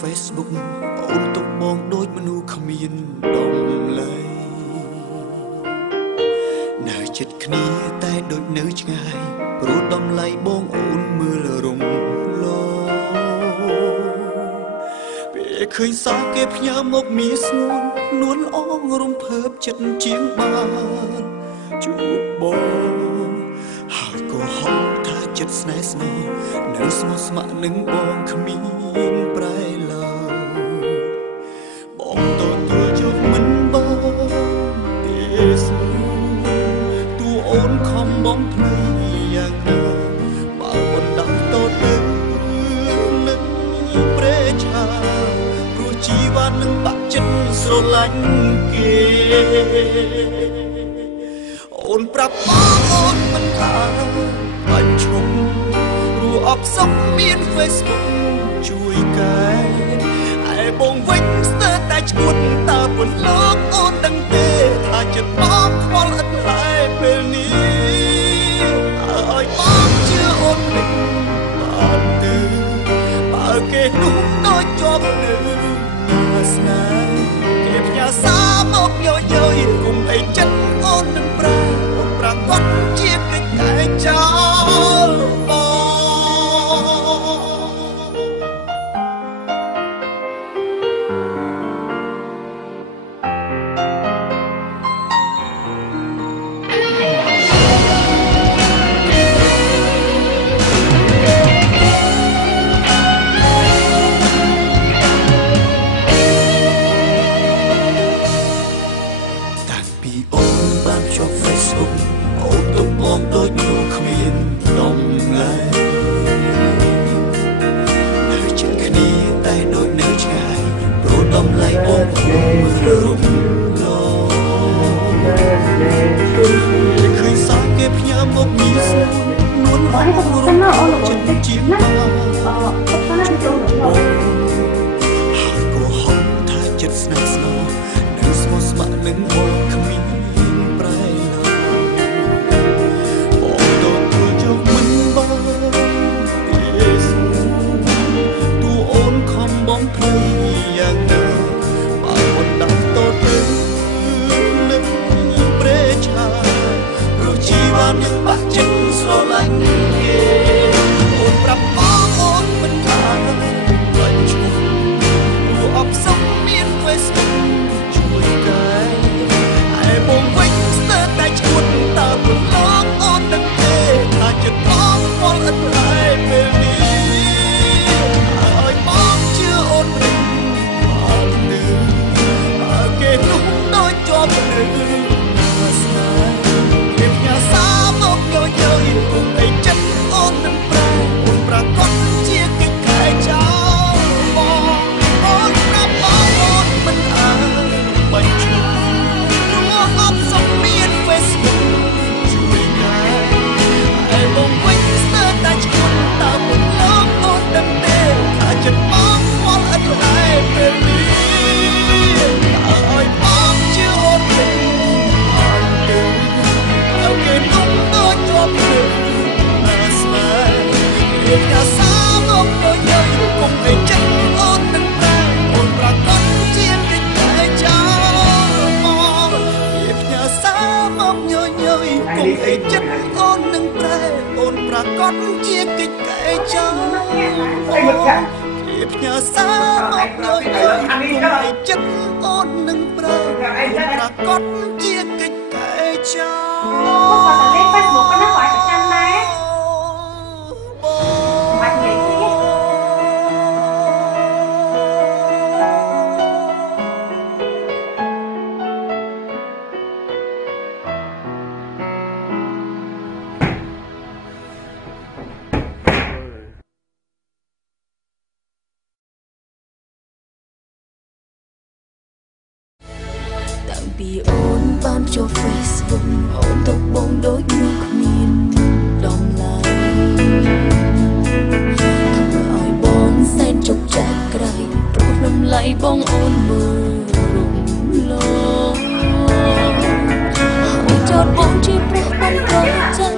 Facebook អូនទុកបងដូចមនុស្សគ្មានដំឡៃនៅចិត្តគ្នាតែដូចនៅឆ្ងាយព្រោះដំឡៃបងអូនមើលរំលោពេលឃើញសារគេផ្ញើមកមានស្ងួននួនអងរំភើបចិត្តជាងបានជួបបងហើយក៏ហៅថាចិត្តស្នេហ៍ស្មោះនៅស្មោះស្ម័គ្រនឹងបងគ្មានប្រែឡើយបងទទួលយកមិនបងទេសទូអូនខំបងភ្លៃយ៉ាងណាបើអូនដាក់តទៅនឹងព្រែឆាព្រោះជីវ៉ានឹងបាក់ចិត្តស្រឡាញ់គេអូនប្រាប់បងអូនមិនថាបាច់ឈប់ព្រោះអបសំមាន Facebook ជួយកែឯបងវិញស្ទើរតែឈួតតើពន្លកអូនដឹងទេថាចិត្តបងខ្វល់ឥតឡែពេលនេះឲ្យបងជឿអូនវិញបានទៅបើគេនោះដូចជាប់នៅស្នេហ៍គេផ្ញើសារមកយោយោគុំអីចិត្តអូននឹងប្រាអូនប្រាកដជាកិច្ចតែចោលដូចមនុស្សគ្មានដំឡៃនៅចិត្តគ្នាតែដូចនៅឆ្ងាយព្រោះដំឡៃបងអូនមើលរំលោឃើញសារគេផ្ញើមកមានស្នួនអងរំលោចិត្តជាបានហើយក៏ហៅថាចិត្តស្នេហ៍ស្នោនៅស្មោះស្ម័គ្រនឹងបងគ្មានប្រែបងភ្លៃយ៉ាងណាបើអូនដាក់តទៅនឹងព្រែឆាព្រោះជីវ៉ានឹងបាក់ចិត្តស្រឡាញ់គេអូនប្រាប់បងអូនមិនថាបាច់ឈប់ព្រោះអបសំមាន Facebook ជួយកែឯបងវិញស្ទើរតែឈួតតើពន្លកអូនដឹងទេថាចិត្តបងខ្វល់ឥតឡែពេលនេះគេនោះដូចជាប់នៅស្នេហ៍គេផ្ញើសារមកយោយោគុំអីចិត្តអូននឹងប្រែអូនប្រាកដជាកិច្ចខែចោលបងអូនប្រាប់បងអូនមិនអើបាច់ឈប់ព្រោះអបសំមាន Facebook ជួយកែឯបងវិញស្ទើរតែឈួតតើមិនលងអូនដឹងទេថាចិត្តបងខ្វល់ឥតឡែពេលនេះឲ្យបងជឿអូនវិញអត់ទៅឲ្យគេទុំដូចជាប់នៅស្នេហ៍គេផ្ញើសារមកដូចយោគុំអីចិត្តអូននឹងប្រែអូនប្រាកដជាកិច្ចតែចោលមកគេផ្ញើសារមកយោគុំអីចិត្តអូននឹងប្រែអូនប្រាកដជាកិច្ចតែចោលគេផ្ញើសារមកយោគុំអីចិត្តអូននឹងប្រកបជាកិច្ចតែចោលគាត់លេង Facebook ក៏នៅឲ្យប្រចាំដែរបាច់និយាយទេពីអូនបានចូល Facebook អូនទុកបងដូចមនុស្សគ្មានដំឡៃធ្វើឲ្យបងសែនជោគជ័យក្រៃព្រោះដំឡៃបងអូនមើលរំលោភហើយចោតបងជាព្រោះបងប្រចាំ